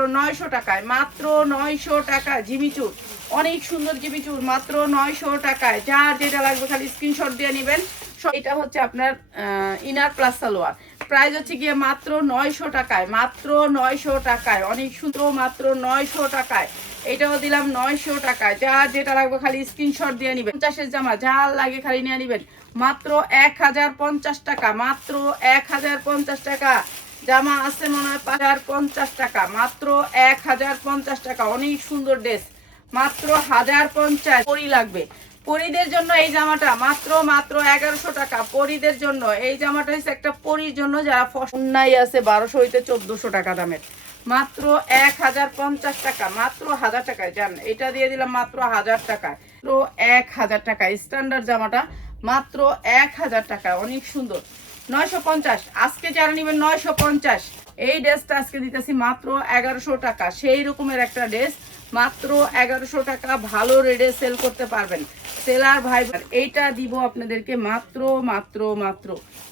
মাত্র 900 টাকায়, মাত্র 900 টাকা। জিমিচুর অনেক সুন্দর জিমিচুর মাত্র 900 টাকায়। যার যেটা লাগবে খালি স্ক্রিনশট দিয়ে নেবেন। এটা হচ্ছে আপনার ইনার প্লাস সালোয়ার, প্রাইস হচ্ছে গিয়ে মাত্র 900 টাকায়, মাত্র 900 টাকায়। অনেক সুন্দর মাত্র 900 টাকায়। এটাও দিলাম 900 টাকায়। যার যেটা লাগবে খালি স্ক্রিনশট দিয়ে নেবেন। 50-এর জামা যার লাগে খালি নিয়ে নেবেন মাত্র 1050 টাকা, মাত্র 1050 টাকা। জামা আছে মনে হয় 1050 টাকা, মাত্র 1050 টাকা। অনেক সুন্দর ড্রেস মাত্র 1050। পরি লাগবে পরিদের জন্য এই জামাটা মাত্র 1100 টাকা। পরিদের জন্য এই জামাটা হচ্ছে একটা পরির জন্য যারা ফসন্নাই আছে 1200 হইতে 1400 টাকা দামের, মাত্র 1050 টাকা, মাত্র 1000 টাকায়। জান এটা দিয়ে দিলাম মাত্র 1000 টাকায়, মাত্র 1000 টাকা। স্ট্যান্ডার্ড জামাটা মাত্র 1000 টাকা। অনেক সুন্দর 950। আজকে যারা নেবেন 950। এই ড্রেসটা আজকে দিতেছি মাত্র 1100 টাকা। সেই রকমের একটা ড্রেস মাত্র 1100 টাকা। ভালো রেটে সেল করতে পারবেন সেলার ভাই। এইটা দিব আপনাদেরকে মাত্র মাত্র মাত্র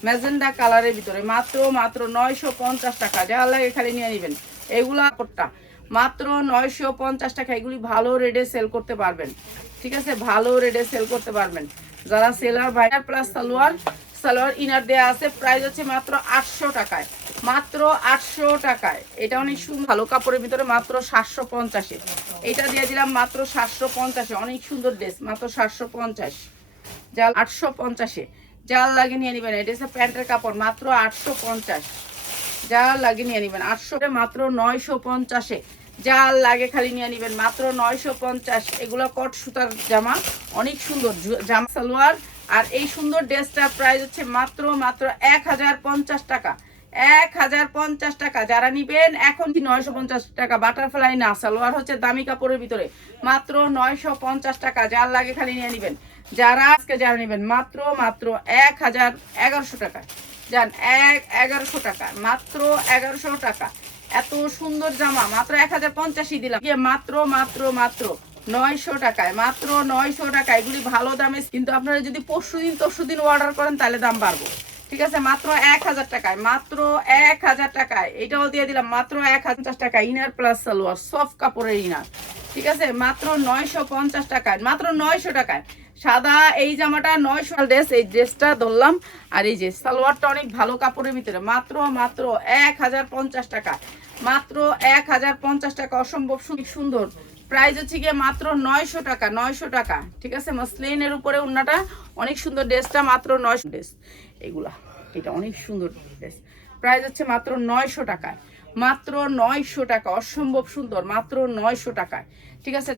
ম্যাজেন্ডা কালারের ভিতরে, মাত্র মাত্র 950 টাকা। যা লাগে খালি নিয়ে নেবেন। এগুলা কোটটা মাত্র 950 টাকা। এগুলি ভালো রেটে সেল করতে পারবেন, ঠিক আছে, ভালো রেটে সেল করতে পারবেন যারা সেলার ভাই। প্লাস সালোয়ার, সালোয়ার ইনার দেয়া আছে। প্রাইস হচ্ছে মাত্র 800 টাকায়, মাত্র 800 টাকায়। এটা অনেক সুন্দর ভালো কাপড়ের ভিতরে, মাত্র 750। এটা দিয়ে দিলাম মাত্র 750। অনেক সুন্দর ড্রেস মাত্র 750। জাল 850। জাল লাগে নিয়ে নেবেন। এটা হচ্ছে প্যান্টের কাপড়, মাত্র 850। জাল লাগে নিয়ে নেবেন 800, মাত্র 950। জাল লাগে খালি নিয়ে নেবেন মাত্র 950। এগুলো কট সুতার জামা, অনেক সুন্দর জামা সালোয়ার। আর এই সুন্দর ড্রেসটা প্রাইস হচ্ছে মাত্র মাত্র 1050 টাকা, 1050 টাকা। যারা নিবেন এখন 950 টাকা। বাটারফ্লাই না, সালোয়ার হচ্ছে দামি কাপড়ের ভিতরে, মাত্র 950 টাকা। যার লাগে খালি নিয়ে নেবেন। যারা আজকে যারা নেবেন মাত্র মাত্র 1100 টাকা। যান 1100 টাকা, মাত্র 1100 টাকা। এত সুন্দর জামা মাত্র 1050 দিলাম, মাত্র মাত্র মাত্র 900 টাকায়, মাত্র 900 টাকা। এগুলি ভালো দামে, কিন্তু আপনারা যদি পরশুদিন অর্ডার করেন তাহলে দাম বাড়বো, ঠিক আছে। মাত্র 1000 টাকায়, মাত্র 1000 টাকায়। এটাও দিয়ে দিলাম মাত্র 1050 টাকা। ইনার প্লাস সালোয়ার, সফট কাপড়ের ইনার, ঠিক আছে, মাত্র 950 টাকায়, মাত্র 900 টাকায়। সাদা এই জামাটা 900 ড্রেস, এই ড্রেসটা ধরলাম। আর এই যে সালোয়ারটা অনেক ভালো কাপড়ের ভিতরে, মাত্র মাত্র 1050 টাকা, মাত্র 1050 টাকা। অসম্ভব সুন্দর। প্রাইস হচ্ছে গিয়ে মাত্র 900 টাকা, 900 টাকা, ঠিক আছে। মসলিনের উপরে উন্নাটা অনেক সুন্দর। ড্রেসটা মাত্র 900 ড্রেস এগুলা, এটা অনেক সুন্দর ড্রেস। প্রাইস হচ্ছে মাত্র 900 টাকায়, মাত্র 900 টাকা। অসম্ভব সুন্দর, মাত্র 900 টাকায়, ঠিক আছে।